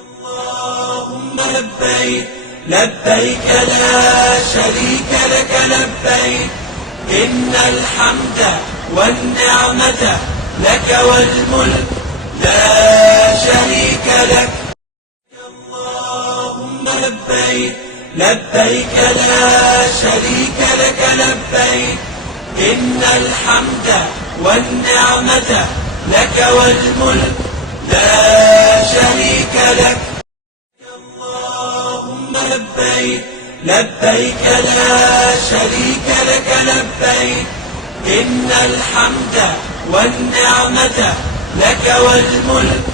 اللهم لبيك لبيك لا شريك لك لبيك إن الحمد والنعمة لك والملك لا شريك لك. اللهم لبيك لبيك لا شريك لك لبيك إن الحمد والنعمة لك والملك لا شريك لك. اللهم لبيك لبيك لا شريك لك لبيك إن الحمد والنعمة لك والملك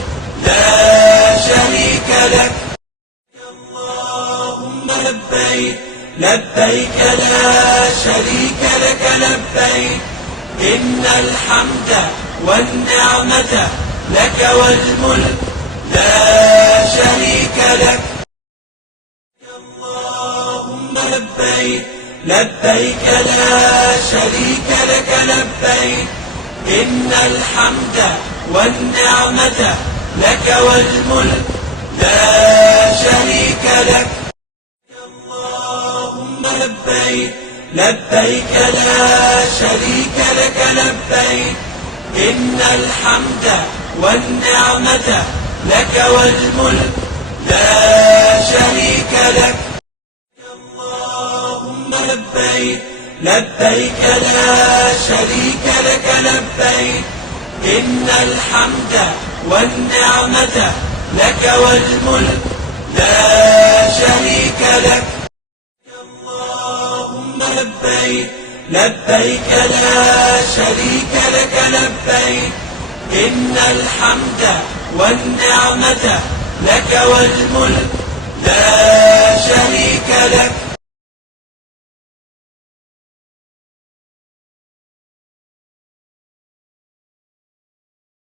لا شريك لك. اللهم لبيك لبيك لا شريك لك لبيك إن الحمد والنعمة لك والملك لا شريك لك. اللهم لبيك لبيك لا شريك لك لبيك إن الحمد والنعمة لك والملك لا شريك لك. اللهم لبيك لبيك لا شريك لك لبيك إن الحمد والنعمة لك والملك لا شريك لك. اللهم لبيك لبيك لا شريك لك لبيك إن الحمد والنعمة لك والملك لا شريك لك. اللهم لبيك لبيك لا شريك لك لبيك إن الحمد والنعمة لك والملك لا شريك لك. اللهم لبيك لبيك لا شريك لك لبيك إن الحمد والنعمة لك والملك لا شريك لك. إن الحمد والنعمة لك شريك لك. اللهم لبيك لبيك لا شريك لك لبيك إن الحمد والنعمة لك والملك